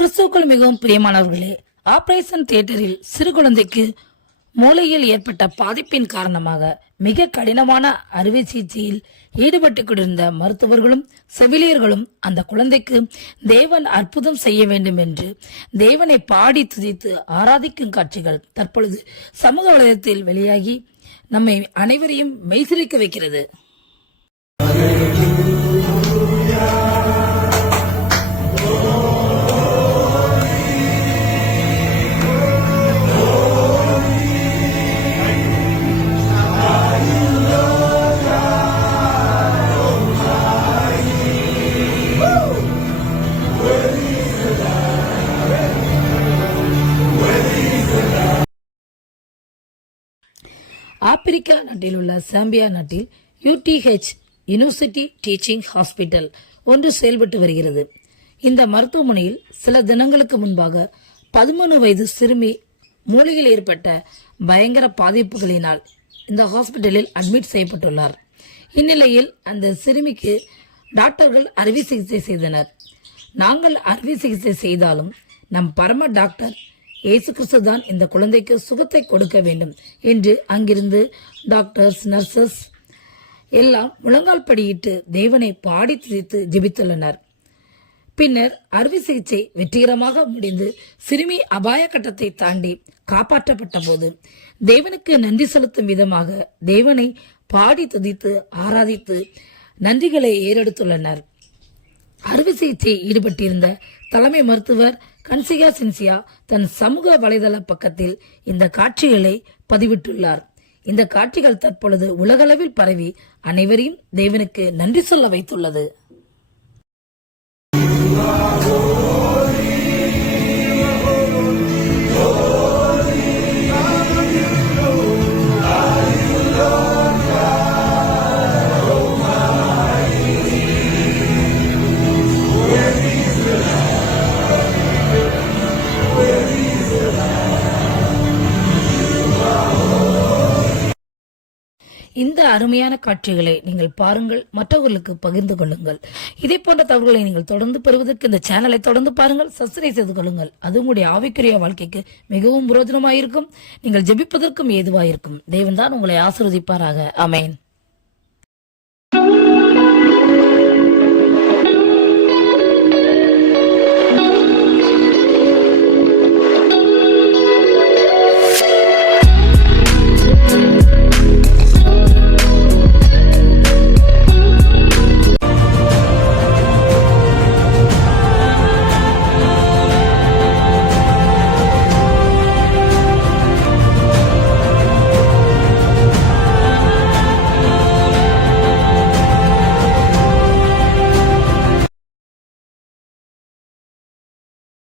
கிறிஸ்துவுக்குள் மிகவும் பிரியமானவர்களே, ஆபரேஷன் தியேட்டரில் சிறு குழந்தைக்கு மூளையில் ஏற்பட்ட பாதிப்பின் காரணமாக மிக கடினமான அறுவை சிகிச்சையில் ஈடுபட்டுக் கொண்டிருந்த மருத்துவர்களும் செவிலியர்களும் அந்த குழந்தைக்கு தேவன் அற்புதம் செய்ய வேண்டும் என்று தேவனை பாடி துதித்து ஆராதிக்கும் காட்சிகள் தற்பொழுது சமூக வலைதளத்தில் வெளியாகி நம்மை அனைவரையும் மெய்சிலிக்க வைக்கிறது. ஆப்பிரிக்கா நாட்டில் உள்ள சாம்பியா நாட்டில் UTH யூனிவர்சிட்டி டீச்சிங் ஹாஸ்பிட்டல் ஒன்று செயல்பட்டு வருகிறது. இந்த மருத்துவமனையில் சில தினங்களுக்கு முன்பாக 13 வயது சிறுமி மூளையில் ஏற்பட்ட பயங்கர பாதிப்புகளினால் இந்த ஹாஸ்பிட்டலில் அட்மிட் செய்யப்பட்டுள்ளார். இந்நிலையில் அந்த சிறுமிக்கு டாக்டர்கள் அறுவை சிகிச்சை செய்தனர். நாங்கள் அறுவை சிகிச்சை செய்தாலும் நம் பரம டாக்டர் இயேசு கிறிஸ்து தான் இந்த குழந்தைக்கு சுகத்தை கொடுக்க வேண்டும் என்று அங்கிருந்து டாக்டர்ஸ், நர்சஸ் எல்லாம் முழங்கால் படியிட்டு தேவனை பாடி துதித்து ஜெபித்துள்ளனர். பின்னர் அறுவை சிகிச்சை வெற்றிகரமாக முடிந்து சிறுமி அபாய கட்டத்தை தாண்டி காப்பாற்றப்பட்ட போது தேவனுக்கு நன்றி செலுத்தும் விதமாக தேவனை பாடி துதித்து ஆராதித்து நன்றிகளை ஏறெடுத்துள்ளனர். அறுவை சிகிச்சை ஈடுபட்டிருந்த தலைமை மருத்துவர் கன்சிகா சின்சியா தன் சமூக வலைதள பக்கத்தில் இந்த காட்சிகளை பதிவிட்டுள்ளார். இந்த காட்சிகள் தற்பொழுது உலகளவில் பரவி அனைவரையும் தேவனுக்கு நன்றி சொல்ல வைத்துள்ளது. இந்த அருமையான காட்சிகளை நீங்கள் பாருங்கள், மற்றவர்களுக்கு பகிர்ந்து கொள்ளுங்கள். இதே போன்ற தகவல்களை நீங்கள் தொடர்ந்து பெறுவதற்கு இந்த சேனலை தொடர்ந்து பாருங்கள், சப்ஸ்கிரைப் செய்து கொள்ளுங்கள். அது உங்களுடைய ஆவிக்குரிய வாழ்க்கைக்கு மிகவும் பிரயோஜனமாயிருக்கும். நீங்கள் ஜெபிப்பதற்கும் ஏதுவாயிருக்கும். தேவன் தான் உங்களை ஆசீர்வதிப்பாராக. ஆமென்.